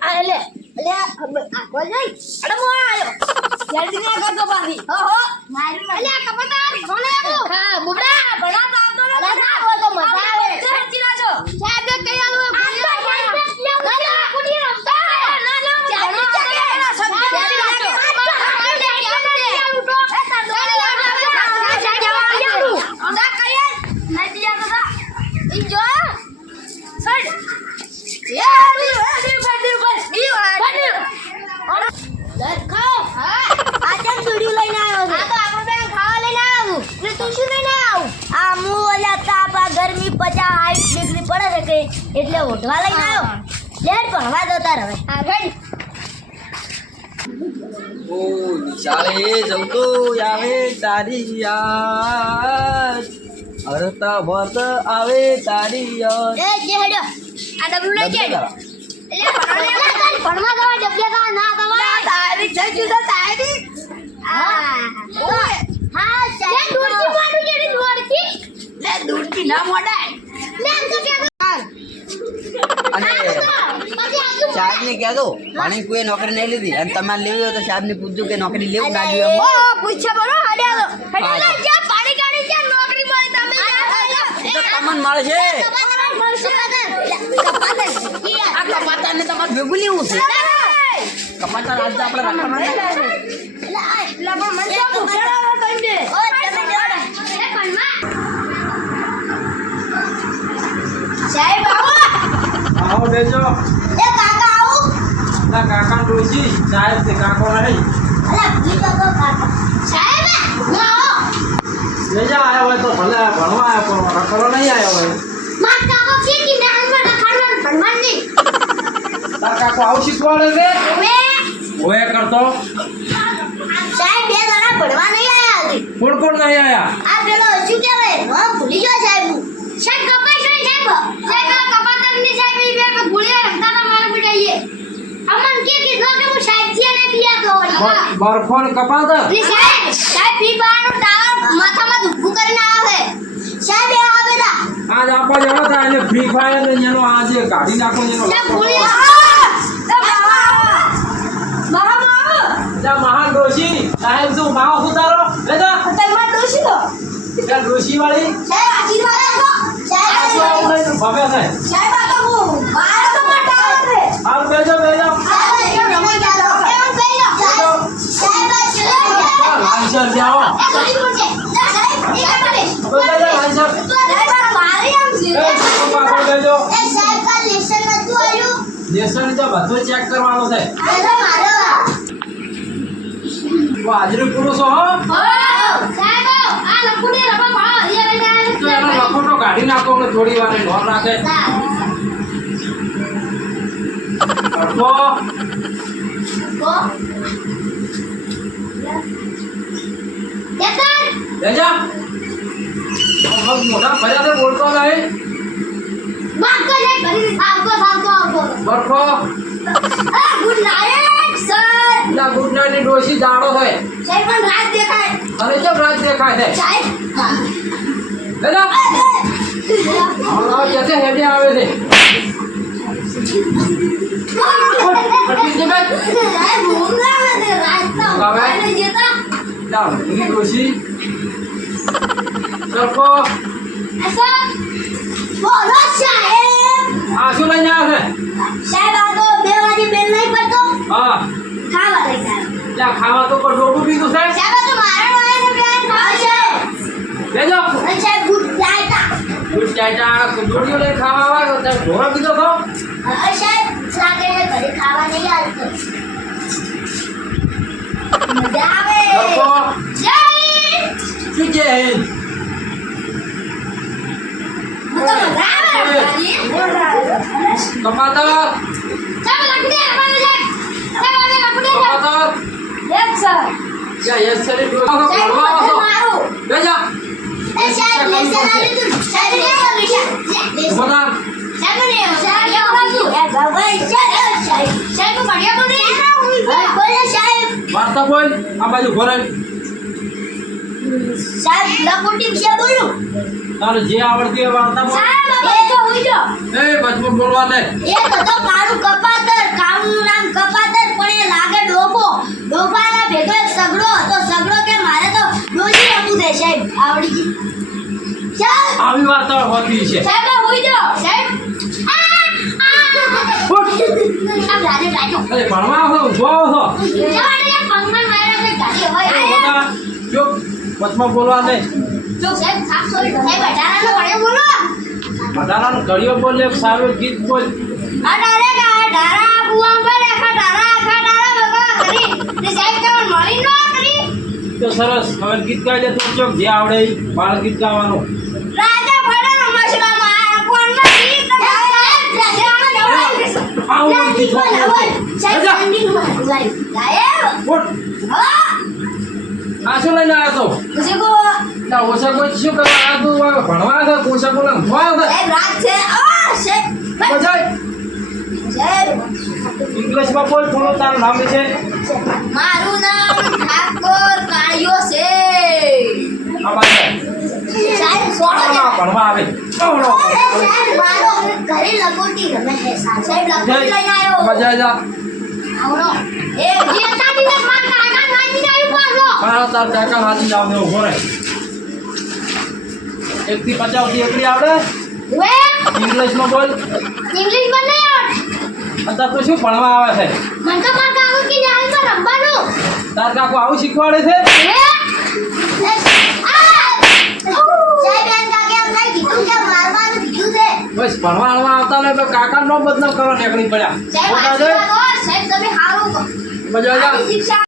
આ લે લે આ કોઈ નહીં અરે મો આયો જલ્દી ના કરતો પાછી હો મારી અલે કપતા કોને આવો હા બુબડા ભણા તો આવતો અરે ના હો તો મજા આવે ચડી રાજો સાહેબ કઈ આલો ના કુડી રમતા ના ના ચાલી ચાલે ના સમજી રાજો એટલે ઓઢવા લઈને આવ્યો લેટ ભણવા દો તાર હવે હા રેડી ઓ નિશાળે જઉં તો આવે તારી યાદ હરતા ભરત આવે તારી યાદ એ જે હેડ્યો આ ડબલું લઈ જાય એટલે ભણવા દવા ડબલિયા ના દવા તારી જઈ જુદા તારી હા હા સાહેબ દૂરથી મારું કે દૂરથી લે દૂરથી ના મોડાય લે એમ તો કે અને સાહેબ ને કહેજો પાણી કોઈ નોકરી નહીં લીધી અને તમારે લેવી હોય તો સાહેબ ને પૂછજો કે નોકરી લેવું ના જોઈએ ઓ પૂછ્યા બરો હડ્યા હડ્યા જ્યાં પાણી કાઢી જ્યાં નોકરી મળી તમે તમને મળે છે આ કપાતા ને તમારે ભેગું લેવું છે કપાતા આજે આપણે રાખવાના સાહેબ આવો બેજો એ કાકા આવું ના કાકા ડોશી સાહેબ તે કાકો નહીં અલા ઈ તો કાકા સાહેબ હું આવો બેજા આયો હોય તો ભલે ભણવા આયો પણ રખડો નહીં આયો હોય માર કાકો છે કે મેં પર ખાવાનું ભણવાની તાર કાકો આવું શીખવાડે છે હવે ઓય કરતો સાહેબ બે જણા ભણવા નહીં આયા હજી કોણ કોણ નહીં આયા આ પેલો શું કહેવાય હું ભૂલી ગયો સાહેબ સાહેબ કપાઈ છે સાહેબ કપાતરની સાહેબ ઈ બે ભૂલી રમતા હતા મારા બેટાઈએ અમન કે જો કે હું સાહેબ થી અને પિયા તો બરફોન કપાત ની સાહેબ ફી બારનું ટાવર માથામાં ધુક્કુ કરીને આવે સાહેબ એ આવેલા આજ આપા જણો તા એને ફ્રી ફાયર ને એનો આજે કાઢી નાખો એનો સાહેબ ભૂલી જા મહાન ડોશી સાહેબ શું માવો ઉતારો લેજા તલમાં દોશી તો ત્યાં ડોશી વાળી સાહેબ આશીર્વાદ આપો સાહેબ ભવે છે સાહેબ આ તો હું બાર તો મોટા આવે હાલ બેજો બેજો સાહેબ રમો ચાલો એમ કહી દો સાહેબ લાંચર જાઓ સાહેબ સાહેબ એ કરે બેજો લાંચર સાહેબ મારે આમ છે એ પાપા બેજો એ સાહેબ કા લેસન નતું આવ્યું લેસન તો બધું ચેક કરવાનો છે આ તો મારો તો હાજરી પુરુષો હો સાહેબ આ લખુડી રબા ભાવ હરિયા તો એનો લખોટો કાઢી નાખો ને થોડી વાર ઢોર નાખે અડકો કો યતન લેજા બહુ મોટા ભર્યા છે બોલતો નહીં વાત કો લે ભરી આવકો બરફો આ ગુડ નાઈટ સર ના ગુડ નાઈટ ની ડોશી જાડો છે સાહેબ પણ રાત દેખાય અને કેમ રાત દેખાય છે સાહેબ લેજા આવ જતે હેડે આવે છે પટી દે બે સાહેબ મોંગા ને રાત ના હવે? ઉપાય જતા ના ની ડોશી બરફો એસા બોલો સાહેબ આ શું લઈને આવે છે સાહેબ આ તો 2 વાગે બેલ નહીં પડતો હા ખાવા લઈ જાય ત્યાં ખાવા તો પણ ડોબું પીધું છે સાહેબ આ તો મારા વાળે છે પ્લાન ખાવા છે લેજો અને સાહેબ ગુડ નાઈટ ગુડ નાઈટ આ કુંડળીઓ લઈને ખાવા આવે તો ત્યાં ઢોરો પીધો તો અરે સાહેબ લાગે છે ઘરે ખાવા નહીં આવતું મજા આવે બરફો જય શું છે મજા આવે કપાતા સાહેબ લખડે અમારે સાહેબ લખડે કપાતા એક સર क्या ये सारे डोसा को સાહેબ करवा હું हो મારું बेजा એ સાહેબ લેસન આવી તું સાહેબ લેસન बता સાહેબ ને સાહેબ એ બાજુ એ ભાઈ સાહેબ સાહેબ બઢિયા બોલે બોલે સાહેબ वार्ता बोल आ बाजू घोरे સાહેબ લપુટી વિશે બોલું तारे जे आवड़ती है वार्ता बोल સાહેબ એ તો હોઈ જો ए बचपन बोलवा ले એ તો મારું કપાતર કામ હોતી છે સાહેબ આ હોઈ જાઓ સાહેબ આ ગાડી લાજો અરે ભણવા આવો છો ઊભો આવો છો જવાને પંગન મારા ને ગાડી હોય બધા જો વચમાં બોલવા દે જો સાહેબ સાફ સોરી સાહેબ અઢારાનો ઘરે બોલો વધારાનો ઘડીઓ બોલે સારું ગીત બોલ ડારા બુઆ બોલે ડારા બગા કરી ને સાહેબ તમને મળી ન કરી તો સરસ હવે ગીત ગાઈ લે તું ચોક જે આવડે ઈ બાળ ગીત ગાવાનું રાજા ફળનો મસરા મારા ફોનમાં ગીત આવું ગીત સાહેબ બોલ આ શું લઈને આવ્યો તો મુસીબો ના ઓછા કોઈ શું કરવા આવ્યો તું ભણવા આવ્યો તો ઓછા બોલે ભણવા સાહેબ રાત છે સાહેબ બજાય સાહેબ ઇંગ્લિશમાં બોલ બોલો તારું નામ છે મારું નામ ઠાકોર કાળિયો છે આ બાજુ સાહેબ સોળો છે ભણવા આવે આવડો સાહેબ મારો ઘરે લગોટી રમે છે સાહેબ લગોટી લઈને આવ્યો મજા જા આવડો એ જે તારી ને માર કાકા નાજી જાય પાછો મારા તાર કાકા હાજી જાવ ને ઉભો રહે 1 થી 50 સુધી એકડી આવડે વે ઇંગ્લિશમાં બોલ ઇંગ્લિશ માં નહીં આવડે અત્યારે તો શું ભણવા આવે છે મન તો માર કાકા કે જાય તો રમવાનું તાર કાકો આવું શીખવાડે છે બસ ભણવા હળવા આવતા ને તો કાકા નો બદનામ કરવા નીકળી પડ્યા સાહેબ તમે હારું મજા જા શિક્ષા